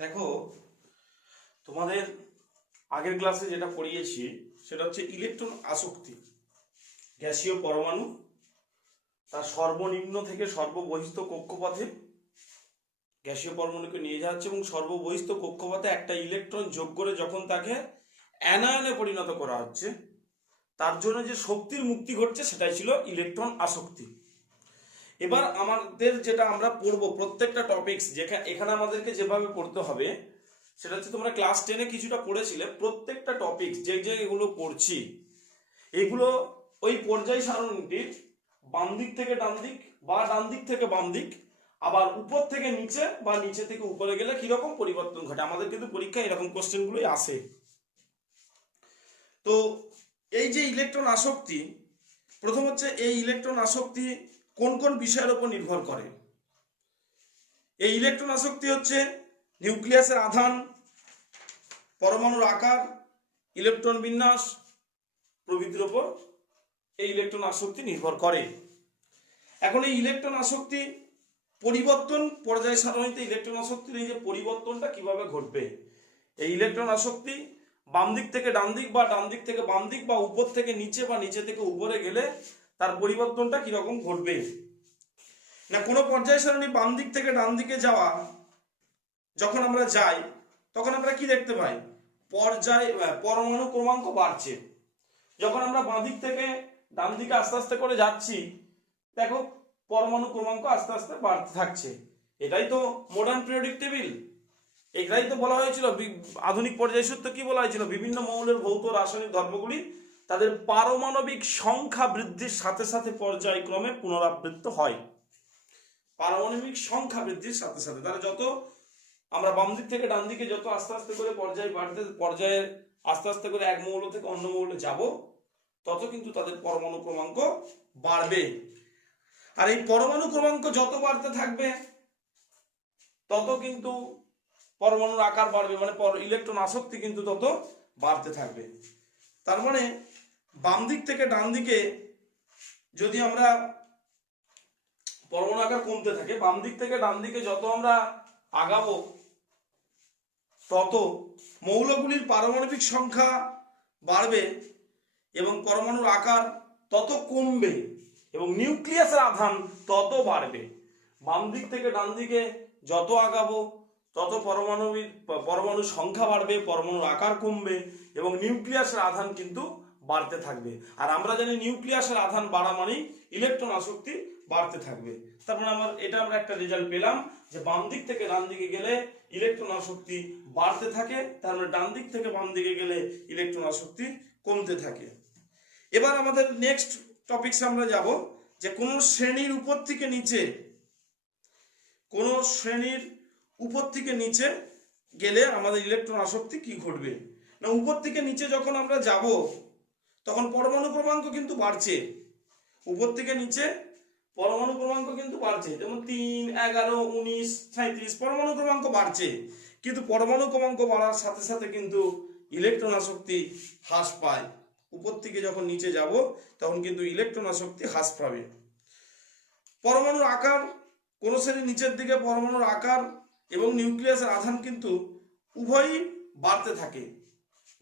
দেখো, তোমাদের আগের ক্লাসে যেটা পড়িয়েছি সেটা হচ্ছে ইলেকট্রন আসক্তি। গ্যাসীয় পরমাণু তার সর্বনিম্ন থেকে সর্ববহিস্থ কক্ষপথে গ্যাসীয় পরমাণুকে নিয়ে যাচ্ছে এবং সর্ববহিস্থ কক্ষপথে একটা ইলেকট্রন যোগ করে যখন তাকে অ্যানায়নে পরিণত করা হচ্ছে, তার জন্য যে শক্তির মুক্তি ঘটছে সেটাই ছিল ইলেকট্রন আসক্তি। এবার আমাদের যেটা আমরা পড়বো প্রত্যেকটা টপিকস, এখানে আমাদেরকে যেভাবে পড়তে হবে সেটা হচ্ছে, তোমরা ক্লাস 10-এ কিছুটা পড়েছিলে। প্রত্যেকটা টপিকস যে এগুলো পড়ছি, এগুলো ওই পর্যায় সারণীটির বাম দিক থেকে ডান দিক বা ডান দিক থেকে বাম দিক, আবার উপর থেকে নিচে বা নিচে থেকে উপরে গেলে কিরকম পরিবর্তন ঘটে। আমাদের কিন্তু পরীক্ষায় এরকম কোশ্চেনগুলোই আসে। তো এই যে ইলেকট্রন আসক্তি, প্রথম হচ্ছে এই ইলেকট্রন আসক্তি কোন কোন বিষয়ের উপর নির্ভর করে। এই ইলেকট্রন আসক্তি হচ্ছে নিউক্লিয়াসের আধান, পরমাণুর আকার, ইলেকট্রন বিন্যাস প্রভৃতির উপর এই ইলেকট্রন আসক্তি নির্ভর করে। এখন এই ইলেকট্রন আসক্তি পরিবর্তন পর্যায় সারণীতে ইলেকট্রন আসক্তির এই যে পরিবর্তনটা কিভাবে ঘটবে, এই ইলেকট্রন আসক্তি বাম দিক থেকে ডান দিক বা ডান দিক থেকে বাম দিক বা উপর থেকে নিচে বা নিচে থেকে উপরে গেলে তার পরিবর্তনটা কিরকম ঘটবে না। কোনো পর্যায় সারণী বাম দিক থেকে ডান দিকে যাওয়া যখন আমরা যাই তখন আমরা কি দেখতে পাই, পরমাণু ক্রমাঙ্ক বাড়ছে। যখন আমরা বাঁ দিক থেকে ডান দিকে আস্তে আস্তে করে যাচ্ছি, দেখো পরমাণু ক্রমাঙ্ক আস্তে আস্তে বাড়তে থাকছে। এটাই তো মডার্ন পিরিয়ডিক টেবিল। এটাই তো বলা হয়েছিল, আধুনিক পর্যায় সূত্র কি বলা হয়েছিল, বিভিন্ন মৌলের ভৌত রাসায়নিক ধর্মগুলি তাদের পারমাণবিক সংখ্যা বৃদ্ধির সাথে সাথে পর্যায়ক্রমে পুনরাবৃত্ত হয়। পারমাণবিক সংখ্যা বৃদ্ধির সাথে সাথে তারা যত আমরা বাম দিক থেকে ডান দিকে যত আস্তে আস্তে করে পর্যায়ে আস্তে আস্তে করে এক মৌল থেকে অন্য মৌলে যাব, তত কিন্তু তাদের পরমাণু ক্রমাঙ্ক বাড়বে। আর এই পরমাণু ক্রমাঙ্ক যত বাড়তে থাকবে তত কিন্তু পরমাণুর আকার বাড়বে, মানে ইলেকট্রন আসক্তি কিন্তু তত বাড়তে থাকবে। তার মানে বাম দিক থেকে ডান দিকে যদি আমরা পরমাণু আকার কমতে থাকে, বাম দিক থেকে ডান দিকে যত আমরা আগাবো তত মৌলগুলির পারমাণবিক সংখ্যা বাড়বে এবং পরমাণুর আকার তত কমবে এবং নিউক্লিয়াসের আধান তত বাড়বে। বাম দিক থেকে ডান দিকে যত আগাবো তত পরমাণুর সংখ্যা বাড়বে, পরমাণুর আকার কমবে এবং নিউক্লিয়াসের আধান কিন্তু বাড়তে থাকবে। আর আমরা জানি নিউক্লিয়াসের আধান বাড়া মানেই ইলেকট্রন আসক্তি বাড়তে থাকবে। তারপরে আমরা একটা রেজাল্ট পেলাম যে বাম দিক থেকে ডান দিকে গেলে ইলেকট্রন আসক্তি বাড়তে থাকে, তার মানে ডান দিক থেকে বাম দিকে গেলে ইলেকট্রন আসক্তি কমতে থাকে। এবার আমাদের নেক্সট টপিকসে আমরা যাব যে কোন শ্রেণীর উপর থেকে নিচে গেলে আমাদের ইলেকট্রন আসক্তি কি ঘটবে না। উপর থেকে নিচে যখন আমরা যাব তখন পরমাণু ক্রমাঙ্ক কিন্তু বাড়ছে। উপর থেকে নিচে পরমাণু ক্রমাঙ্ক কিন্তু বাড়ছে, যেমন 3, 11, 19, 37 পরমাণু ক্রমাঙ্ক বাড়ছে। কিন্তু পরমাণু ক্রমাঙ্ক বাড়ার সাথে সাথে কিন্তু ইলেকট্রন আসক্তি হ্রাস পায়। উপর থেকে যখন নিচে যাব তখন কিন্তু ইলেকট্রন আসক্তি হ্রাস পাবে। পরমাণুর আকার, কোন শ্রেণীর নিচের দিকে পরমাণুর আকার এবং নিউক্লিয়াসের আধান কিন্তু উভয়ই বাড়তে থাকে।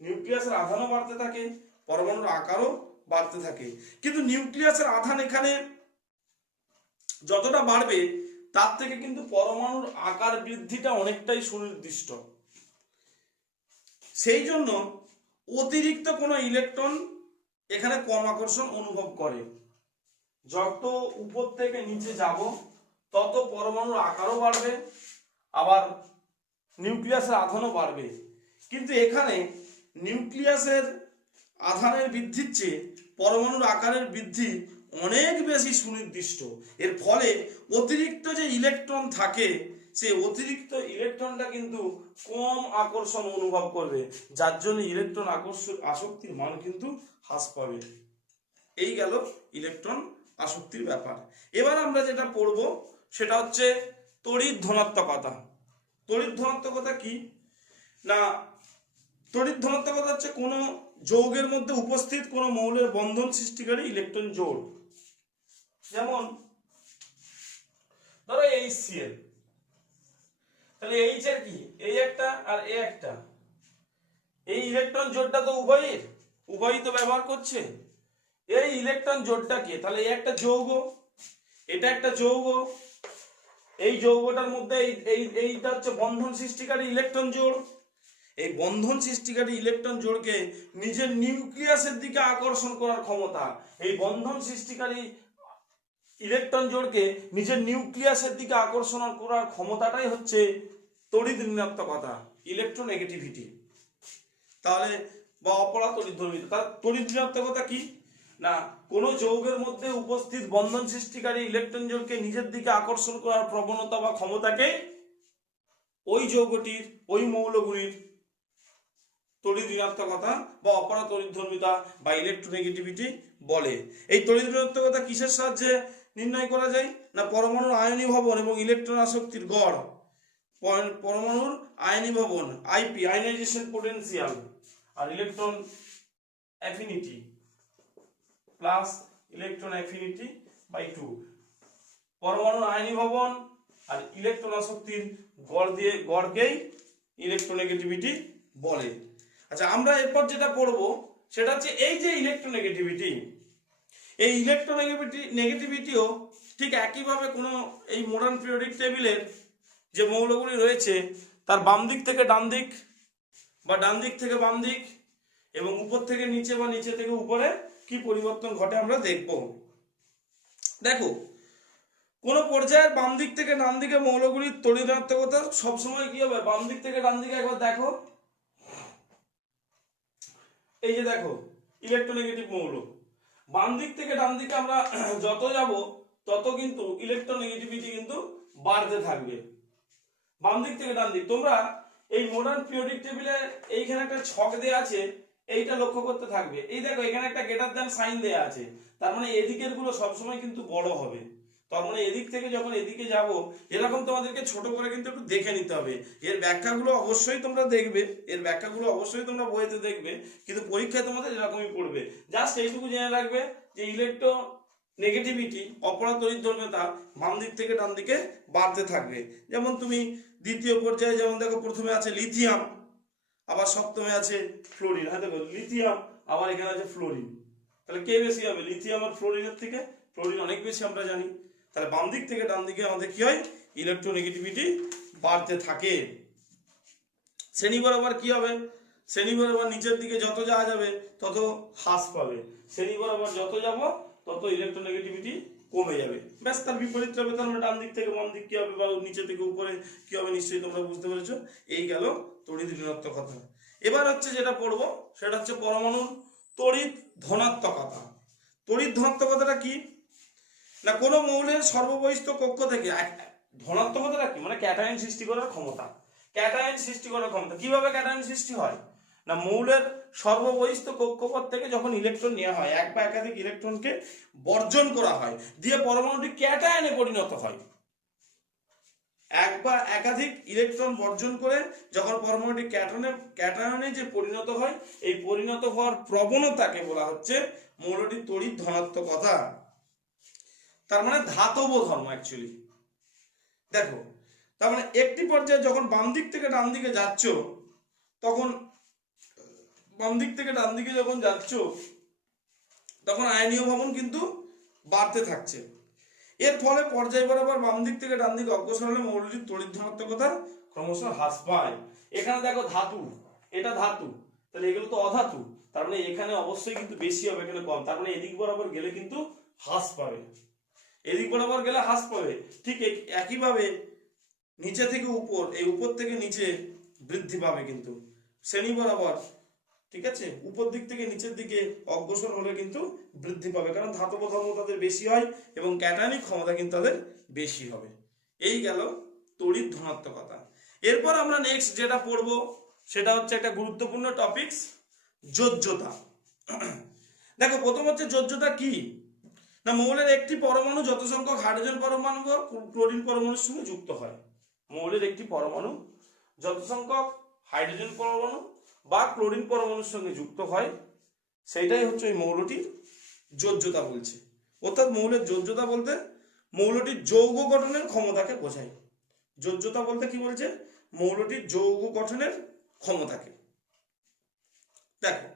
নিউক্লিয়াসের আধানও বাড়তে থাকে, পরমাণুর আকারও বাড়তে থাকে। কিন্তু নিউক্লিয়াসের আধান এখানে যতটা বাড়বে তার থেকে কিন্তু পরমাণুর আকার বৃদ্ধিটা অনেকটাই সুনির্দিষ্ট। সেই জন্য অতিরিক্ত কোনো ইলেকট্রন এখানে কম আকর্ষণ অনুভব করে। যত উপর থেকে নিচে যাব তত পরমাণুর আকারও বাড়বে, আবার নিউক্লিয়াসের আধানও বাড়বে। কিন্তু এখানে নিউক্লিয়াসের আধানের বৃদ্ধির চেয়ে পরমাণুর আকারের বৃদ্ধি অনেক বেশি সুনির্দিষ্ট। এর ফলে অতিরিক্ত যে ইলেকট্রন থাকে সেই অতিরিক্ত ইলেকট্রনটা কিন্তু কম আকর্ষণ অনুভব করবে, যার জন্য ইলেকট্রন আসক্তির মান কিন্তু হ্রাস পাবে। এই গেল ইলেকট্রন আসক্তির ব্যাপার। এবার আমরা যেটা পড়ব সেটা হচ্ছে তড়িৎ ধনাত্মকতা। তড়িৎ ধনাত্মকতা কি না, তড়িৎ ধনাত্মকতা হচ্ছে কোনো যৌগের মধ্যে উপস্থিত কোনো মৌলের বন্ধন সৃষ্টিকারী ইলেকট্রন জোড়। যেমন ধরো HCl, তাহলে এইচ এর কি, এই একটা আর এ একটা, এই ইলেকট্রন জোড়টা তো উভয়ই তো ব্যবহার করছে। এই ইলেকট্রন জোড়টাকে তাহলে এই একটা যৌগ, এটা একটা যৌগ, এই যৌগটার মধ্যে এইটা হচ্ছে বন্ধন সৃষ্টিকারী ইলেকট্রন জোড়। এই বন্ধন সৃষ্টিকারী ইলেকট্রন জোড়কে নিজের নিউক্লিয়াসের দিকে আকর্ষণ করার ক্ষমতা, এই বন্ধন সৃষ্টিকারী ইলেকট্রন জোড়কে নিজের নিউক্লিয়াসের দিকে আকর্ষণ করার ক্ষমতাটাই হচ্ছে তড়িৎ ঋণাত্মকতা, ইলেকট্রোনেগেটিভিটি। তাহলে বা অপরা তড়িৎধর্মিতা। তার তড়িৎ ঋণাত্মকতা কি না, কোন যৌগের মধ্যে উপস্থিত বন্ধন সৃষ্টিকারী ইলেকট্রন জোড়কে নিজের দিকে আকর্ষণ করার প্রবণতা বা ক্ষমতাকে ওই যৌগটির, ওই মৌলগুলির তড়িৎ ঋণাত্মকতা বা অপরা তড়িৎধর্মিতা বা ইলেকট্রোনেগেটিভিটি বলে। এই তড়িৎ ঋণাত্মকতা কিসের সাহায্যে নির্ণয় করা যায় না, পরমাণুর আয়নীভবন এবং ইলেকট্রন আসক্তির গড়, পরমাণুর আয়নীভবন আইপি, আয়নাইজেশন পোটেনশিয়াল, আর electron affinity plus electron affinity by 2, পরমাণুর আয়নীভবন আর ইলেকট্রন আসক্তির গড়কেই ইলেকট্রোনেগেটিভিটি বলে। আচ্ছা, আমরা এরপর যেটা পড়বো সেটা হচ্ছে এই যে ইলেকট্রোনেগেটিভিটি, এই ইলেকট্রোনেগেটিভিটিও ঠিক একইভাবে কোনো এই মডার্ন পিরিয়ডিক টেবিলের যে মৌলগুলি রয়েছে তার বাম দিক থেকে ডান দিক বা ডান দিক থেকে বাম দিক এবং উপর থেকে নিচে বা নিচে থেকে উপরে কি পরিবর্তন ঘটে আমরা দেখব। দেখো, কোন পর্যায়ের বাম দিক থেকে ডান দিকে মৌলগুলির তড়িৎ ঋণাত্মকতা সবসময় কি হবে, বাম দিক থেকে ডান দিকে একবার দেখো, এই যে দেখো ইলেকট্রোনেগেটিভ মৌল, বাম দিক থেকে ডান দিকে আমরা যত যাব তত কিন্তু ইলেকট্রোনেগেটিভিটি কিন্তু বাড়তে থাকবে বাম দিক থেকে ডান দিক। তোমরা এই মডার্ন পিরিয়ডিক টেবিলে এইখানে একটা ছক দেয়া আছে, এইটা লক্ষ্য করতে থাকবে। এই দেখো এখানে একটা গ্রেটার দ্যান সাইন দেয়া আছে, তার মানে এদিকের গুলো সবসময় কিন্তু বড় হবে। তার মানে এদিক থেকে যখন এদিকে যাব এরকম তোমাদেরকে ছোট করে কিন্তু একটু দেখে নিতে হবে। এর ব্যাখ্যাগুলো অবশ্যই তোমরা দেখবে, এর ব্যাখ্যাগুলো অবশ্যই তোমরা বইতে দেখবে, কিন্তু পরীক্ষায় তোমাদের এরকমই পড়বে। জাস্ট এইটুকু জেনে রাখবে যে ইলেকট্রোনেগেটিভিটি, অপরা তড়িৎধর্মিতা বাম দিক থেকে ডান দিকে বাড়তে থাকবে। যেমন তুমি দ্বিতীয় পর্যায়ে যেমন দেখো প্রথমে আছে লিথিয়াম, আবার সপ্তমে আছে ফ্লোরিন। হ্যাঁ দেখো লিথিয়াম আবার এখানে আছে ফ্লোরিন, তাহলে কে বেশি হবে, লিথিয়াম আর ফ্লোরিনের থেকে ফ্লোরিন অনেক বেশি আমরা জানি। তাহলে বাম দিক থেকে ডান দিকে আমাদের কি হয়, ইলেকট্রোনেগেটিভিটি বাড়তে থাকে। শ্রেণী বরাবর কি হবে, শ্রেণী বরাবর নিচের দিকে যত যাওয়া যাবে তত হ্রাস পাবে, শ্রেণী বরাবর যত যাব তত ইলেকট্রোনেগেটিভিটি কমে যাবে। ব্যাস, তার বিপরীত হবে, তার মানে ডান দিক থেকে বাম দিক কি হবে বা নিচে থেকে উপরে কি হবে নিশ্চয়ই তোমরা বুঝতে পেরেছো। এই গেল তড়িৎ ঋণাত্মকতা। এবার হচ্ছে যেটা পড়বো সেটা হচ্ছে পরমাণুর তড়িৎ ধনাত্মকতা। তড়িৎ ধনাত্মকতাটা কি না, কোনো মৌলের সর্ববহিস্থ কক্ষ থেকে ধনাত্মকতাটা কি মানে ক্যাটায়ন সৃষ্টি করার ক্ষমতা। ক্যাটায়ন সৃষ্টি করার ক্ষমতা কিভাবে ক্যাটায়ন সৃষ্টি হয় না, মৌলের সর্ববহিস্থ কক্ষপথ থেকে যখন ইলেকট্রন নেওয়া হয়, এক বা একাধিক ইলেকট্রনকে বর্জন করা হয়, দিয়ে পরমাণুটি ক্যাটায়নে পরিণত হয়। এক বা একাধিক ইলেকট্রন বর্জন করে যখন পরমাণুটি ক্যাটায়নে যে পরিণত হয়, এই পরিণত হওয়ার প্রবণতাকে বলা হচ্ছে মৌলটির তড়িৎ ধনাত্মকতা। তার মানে ধাতব ধর্ম অ্যাকচুয়ালি। দেখো, তার মানে একটি পর্যায়ে যখন বাম দিক থেকে ডান দিকে যাচ্ছ, তখন বাম দিক থেকে ডান দিকে যখন যাচ্ছ তখন আয়নীয় ভবন কিন্তু বাড়তে থাকছে। এর ফলে পর্যায় বরাবর বাম দিক থেকে ডান দিকে অগ্রসর হলে মৌলটির তড়িৎ ধনাত্মকতা ক্রমশ হ্রাস পায়। এখানে দেখো ধাতু, এটা ধাতু, তাহলে এগুলো তো অধাতু, তার মানে এখানে অবশ্যই কিন্তু বেশি হবে, এখানে কম, তার মানে এদিক বরাবর গেলে কিন্তু হ্রাস পাবে, এদিক বরাবর গেলে হ্রাস পাবে। ঠিক একইভাবে নিচে থেকে উপর, এই উপর থেকে নিচে বৃদ্ধি পাবে কিন্তু শ্রেণী বরাবর, ঠিক আছে, উপর দিক থেকে নিচের দিকে অগ্রসর হলে কিন্তু বৃদ্ধি পাবে, কারণ ধাতব ধর্ম তাদের বেশি হয় এবং ক্যাটায়নিক ক্ষমতা কিন্তু তাদের বেশি হবে। এই গেল তড়িৎ ধনাত্মকতা। এরপর আমরা নেক্সট যেটা পড়বো সেটা হচ্ছে একটা গুরুত্বপূর্ণ টপিকস, যোজ্যতা। দেখো, প্রথম হচ্ছে যোজ্যতা কি না, মৌলের একটি পরমাণু যত সংখ্যক হাইড্রোজেন পরমাণু বা ক্লোরিন পরমাণুর সঙ্গে যুক্ত হয়, মৌলের একটি পরমাণু যত সংখ্যক হাইড্রোজেন পরমাণু বা ক্লোরিন পরমাণুর সঙ্গে যুক্ত হয় সেটাই হচ্ছে ওই মৌলটির যোজ্যতা বলছে। অর্থাৎ মৌলের যোজ্যতা বলতে মৌলটির যৌগ গঠনের ক্ষমতাকে বোঝায়। যোজ্যতা বলতে কি বলছে মৌলটির যৌগ গঠনের ক্ষমতাকে। দেখো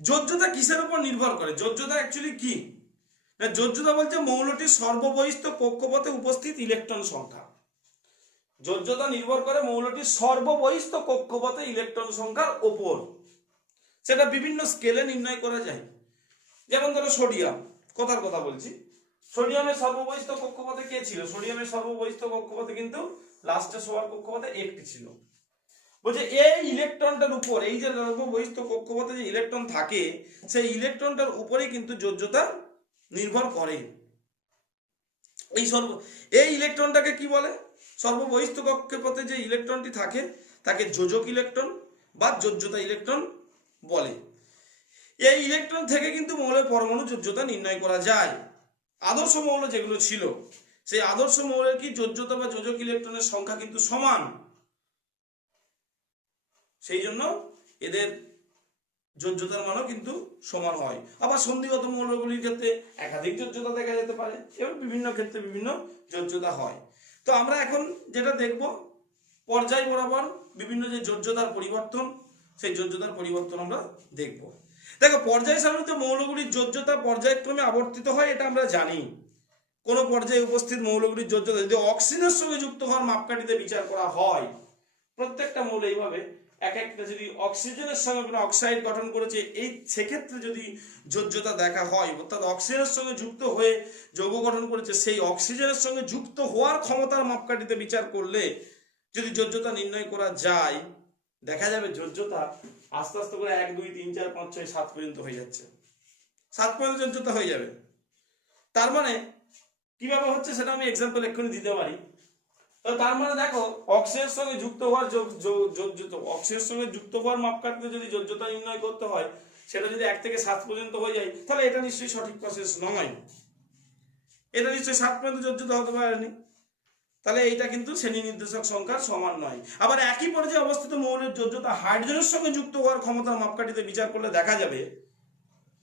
যোজ্যতা কিসের উপর নির্ভর করে? যোজ্যতা অ্যাকচুয়ালি কি না, যোজ্যতা বলছে মৌলটির সর্ববহিস্থ কক্ষপথে উপস্থিত ইলেকট্রন সংখ্যা। যোজ্যতা নির্ভর করে মৌলটির সর্ববহিস্থ কক্ষপথে ইলেকট্রন সংখ্যার ওপর। সেটা বিভিন্ন স্কেলে নির্ণয় করা যায়। যেমন ধরো সোডিয়াম, কথার কথা বলছি, সোডিয়ামের সর্ববহিস্থ কক্ষপথে কে ছিল? সোডিয়ামের সর্ববহিস্থ কক্ষপথে কিন্তু লাস্টে সবার কক্ষপথে একটি ছিল। বলছে এই ইলেকট্রনটার উপর, এই যে সর্ববহিস্থ কক্ষপথে যে ইলেকট্রন থাকে, সেই ইলেকট্রনটার উপরেই কিন্তু যোজ্যতা নির্ভর করে। এই ইলেকট্রনটাকে কি বলে? সর্ববহিস্থ কক্ষপথে যে ইলেকট্রনটি থাকে তাকে যোজক ইলেকট্রন বা যোজ্যতা ইলেকট্রন বলে। এই ইলেকট্রন থেকে কিন্তু মৌলের পরমাণু যোজ্যতা নির্ণয় করা যায়। আদর্শ মৌল যেগুলো ছিল, সেই আদর্শ মৌলের কি যোজ্যতা বা যোজক ইলেকট্রনের সংখ্যা কিন্তু সমান। সেই জন্য এদের যোজ্যতার মানও কিন্তু সমান হয়। আবার সন্ধিগত মৌলগুলির ক্ষেত্রে একাধিক যোজ্যতা দেখা যেতে পারে, এবং বিভিন্ন ক্ষেত্রে বিভিন্ন যোজ্যতা হয়। তো আমরা এখন যেটা দেখব, পর্যায় বরাবর বিভিন্ন যে যোজ্যতার পরিবর্তন, সেই যোজ্যতার পরিবর্তন আমরা দেখব। দেখো পর্যায় সারণীতে মৌলগুলির যোজ্যতা পর্যায়ক্রমে আবর্তিত হয়, এটা আমরা জানি। কোন পর্যায়ে উপস্থিত মৌলগুলির যোজ্যতা যদি অক্সিজেনের সঙ্গে যুক্ত হওয়ার মাপকাঠিতে বিচার করা হয়, প্রত্যেকটা মৌল এইভাবে এক একটা যদি অক্সিজেনের সঙ্গে কোনো অক্সাইড গঠন করেছে, এই সেক্ষেত্রে যদি যোজ্যতা দেখা হয়, অর্থাৎ অক্সিজেনের সঙ্গে যুক্ত হয়ে যৌগ গঠন করেছে, সেই অক্সিজেনের সঙ্গে যুক্ত হওয়ার ক্ষমতার মাপকাঠিতে বিচার করলে যদি যোজ্যতা নির্ণয় করা যায়, দেখা যাবে যোজ্যতা আস্তে আস্তে করে 1 2 3 4 5 6 7 পর্যন্ত হয়ে যাচ্ছে। 7 পর্যন্ত যোজ্যতা হয়ে যাবে। তার মানে কিভাবে হচ্ছে সেটা আমি এক্সাম্পল এক্ষুনি দিতে পারি। তো তার মানে দেখো অক্সিজেনের সঙ্গে যুক্ত হওয়ার অক্সিজেনের সঙ্গে যুক্ত হওয়ার মাপকাঠিতে যদি যোজ্যতা নির্ণয় করতে হয়, সেটা যদি 1 থেকে 7 পর্যন্ত হয়ে যায়, তাহলে এটা নিশ্চয়ই সঠিক প্রসেস নয়। এটা নিশ্চয়ই 7 পর্যন্ত যোজ্যতা হতে পারেনি, তাহলে এইটা কিন্তু শ্রেণী নির্দেশক সংখ্যার সমান নয়। আবার একই পর্যায়ে অবস্থিত মৌলের যোজ্যতা হাইড্রোজেনের সঙ্গে যুক্ত হওয়ার ক্ষমতার মাপকাঠিতে বিচার করলে দেখা যাবে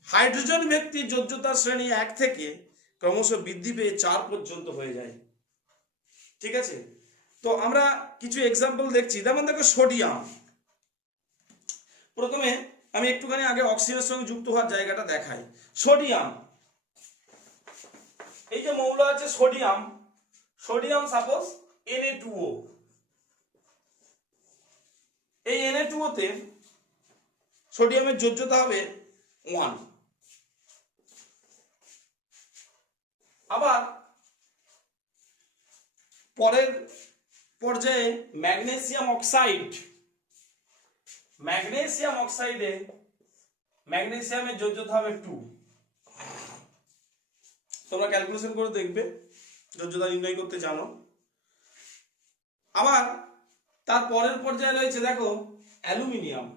হাইড্রোজেন ব্যক্তির যোজ্যতার শ্রেণী 1 থেকে ক্রমশ বৃদ্ধি পেয়ে 4 পর্যন্ত হয়ে যায়। ঠিক আছে, তো আমরা কিছু এক্সাম্পল দেখছি। যেমন দেখো সোডিয়াম, প্রথমে আমি একটুখানি আগে অক্সিজেনের সঙ্গে যুক্ত হওয়ার জায়গাটা দেখাই। সোডিয়াম, এই যে মৌল আছে সোডিয়াম, সোডিয়াম সাপোজ Na2O, এই Na2O তে সোডিয়ামের যোজ্যতা হবে 1। আবার পরের পর্যায়ে ম্যাগনেসিয়াম অক্সাইড, ম্যাগনেসিয়াম অক্সাইডে ম্যাগনেসিয়ামের যোজ্যতা হবে 2। তোমরা ক্যালকুলেশন করে দেখবে, যোজ্যতা নির্ণয় করতে জানো। আবার তার পরের পর্যায়ে রয়েছে দেখো aluminium,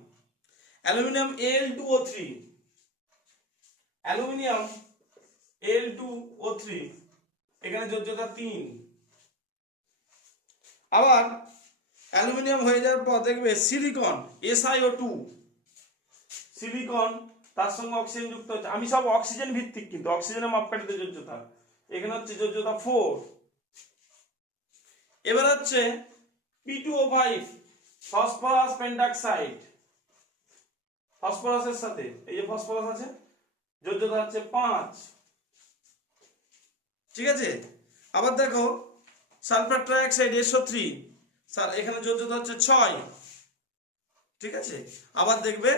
aluminium Al2O3, aluminium Al2O3, এখানে যোজ্যতা 3। আবার অ্যালুমিনিয়াম হয়ে যাওয়ার পর দেখবে সিলিকন SiO2, সিলিকন তার সঙ্গে অক্সিজেন যুক্ত হচ্ছে। আমি সব অক্সিজেন ভিত্তিক, কিন্তু অক্সিজেনের মাপকাঠিতে যোজ্যতা, এখানে হচ্ছে যোজ্যতা 4। এবার হচ্ছে P2O5, ফসফরাস পেন্টাক্সাইড, ফসফরাসের সাথে এই যে ফসফরাস আছে, যোজ্যতা হচ্ছে 5। ঠিক আছে, আবার দেখো সালফার ট্রাইঅক্সাইড SO3, স্যার এখানে যোজ্যতা হচ্ছে 6। ঠিক আছে, আবার দেখবে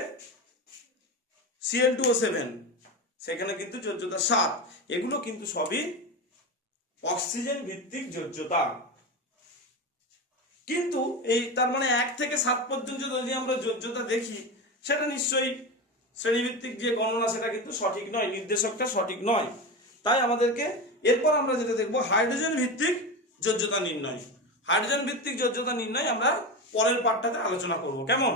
Cl2O7, সেখানে কিন্তু যোজ্যতা 7। এগুলো কিন্তু সবই অক্সিজেন ভিত্তিক যোজ্যতা। কিন্তু এই তার মানে 1 থেকে 7 পর্যন্ত যদি আমরা যোজ্যতা দেখি, সেটা নিশ্চয়ই শ্রেণীভিত্তিক যে গণনা সেটা কিন্তু সঠিক নয়, নির্দেশকটা সঠিক নয়। তাই আমাদেরকে এরপর আমরা যেটা দেখবো হাইড্রোজেন ভিত্তিক যোজ্যতা নির্ণয়। হাইড্রোজেন ভিত্তিক যোজ্যতা নির্ণয় আমরা পরের পাঠটাতে আলোচনা করব। কেমন?